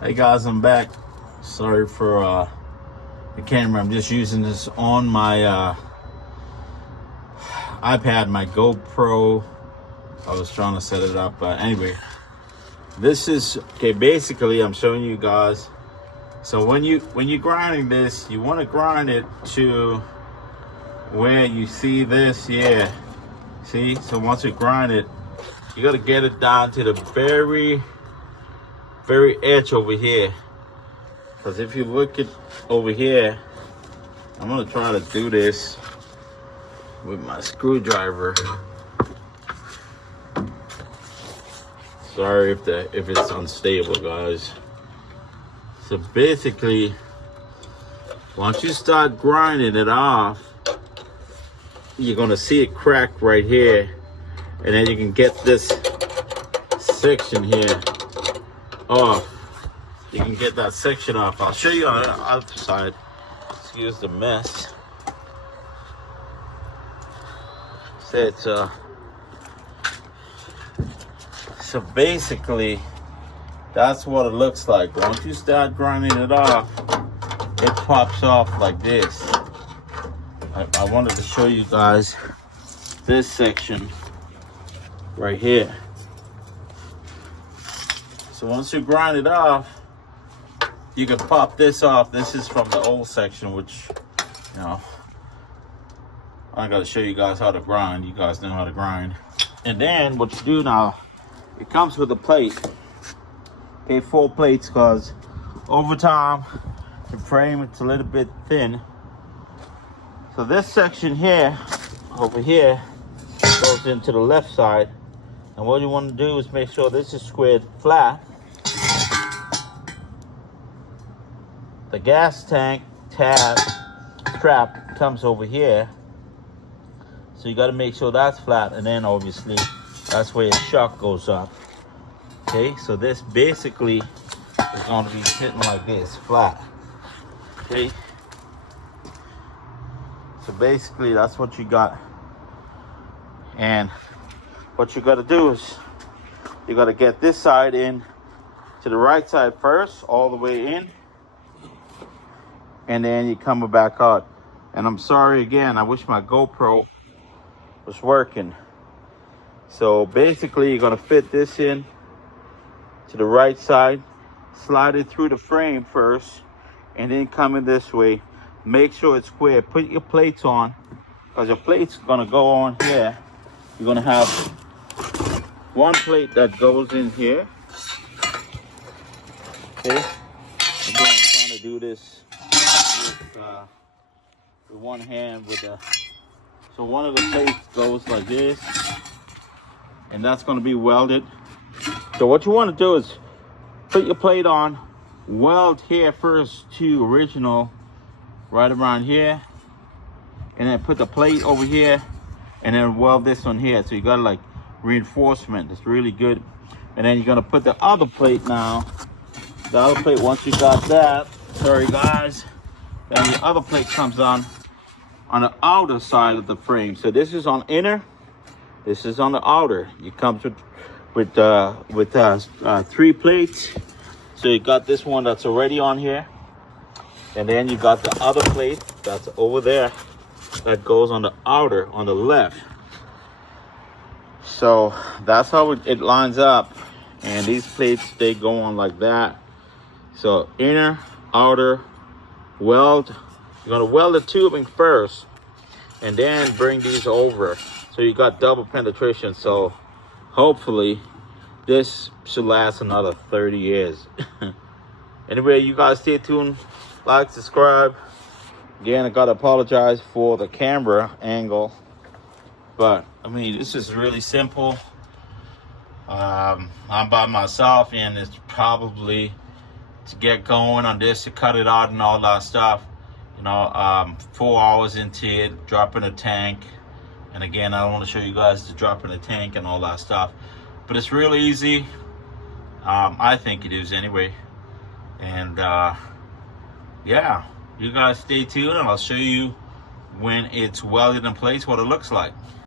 Hey guys, I'm back. Sorry for the camera. I'm just using this on my iPad, my GoPro. I was trying to set it up, but anyway, this is okay. Basically, I'm showing you guys. So when you're grinding this, you want to grind it to where you see this. Yeah, see. So once you grind it, you got to get it down to the very edge over here. Because if you look at over here, I'm gonna try to do this with my screwdriver. Sorry if it's unstable, guys. So basically, once you start grinding it off, you're gonna see it crack right here, and then you can get this section here off. You can get that section off. I'll show you on the other side. Excuse the mess. So basically, that's what it looks like. Once you start grinding it off, it pops off like this. I wanted to show you guys this section right here. So once you grind it off, you can pop this off. This is from the old section, which, you know, I gotta show you guys how to grind. You guys know how to grind. And then what you do now, it comes with a plate. Okay, 4 plates, because over time, the frame, it's a little bit thin. So this section here, over here, goes into the left side. And what you want to do is make sure this is squared flat. The gas tank strap comes over here. So you got to make sure that's flat, and then obviously that's where your shock goes up. Okay, so this basically is going to be sitting like this, flat. Okay, so basically that's what you got. And what you got to do is you got to get this side in to the right side first, all the way in, and then you come back out. And I'm sorry again, I wish my GoPro was working. So basically, you're gonna fit this in to the right side, slide it through the frame first, and then come in this way. Make sure it's square. Put your plates on, because your plate's gonna go on here. You're gonna have one plate that goes in here. Okay. Again, I'm trying to do this with one hand with the. So one of the plates goes like this, and that's going to be welded. So what you want to do is put your plate on, weld here first to original, right around here, and then put the plate over here, and then weld this on here. So you got like reinforcement. It's really good. And then you're going to put the other plate now. The other plate, once you got that, sorry guys, then the other plate comes on the outer side of the frame. So this is on inner, this is on the outer. It comes with 3 plates. So you got this one that's already on here, and then you got the other plate that's over there that goes on the outer, on the left. So that's how it lines up, and these plates, they go on like that. So inner, outer, weld. You're gonna weld the tubing first, and then bring these over. So you got double penetration. So hopefully this should last another 30 years. Anyway, you guys stay tuned, like, subscribe. Again, I gotta apologize for the camera angle, but I mean, this is really simple. I'm by myself, and it's probably to get going on this, to cut it out and all that stuff. You know, 4 hours into it, dropping a tank. And again, I don't want to show you guys the dropping a tank and all that stuff, but it's really easy. I think it is anyway. And yeah, you guys stay tuned, and I'll show you when it's welded in place what it looks like.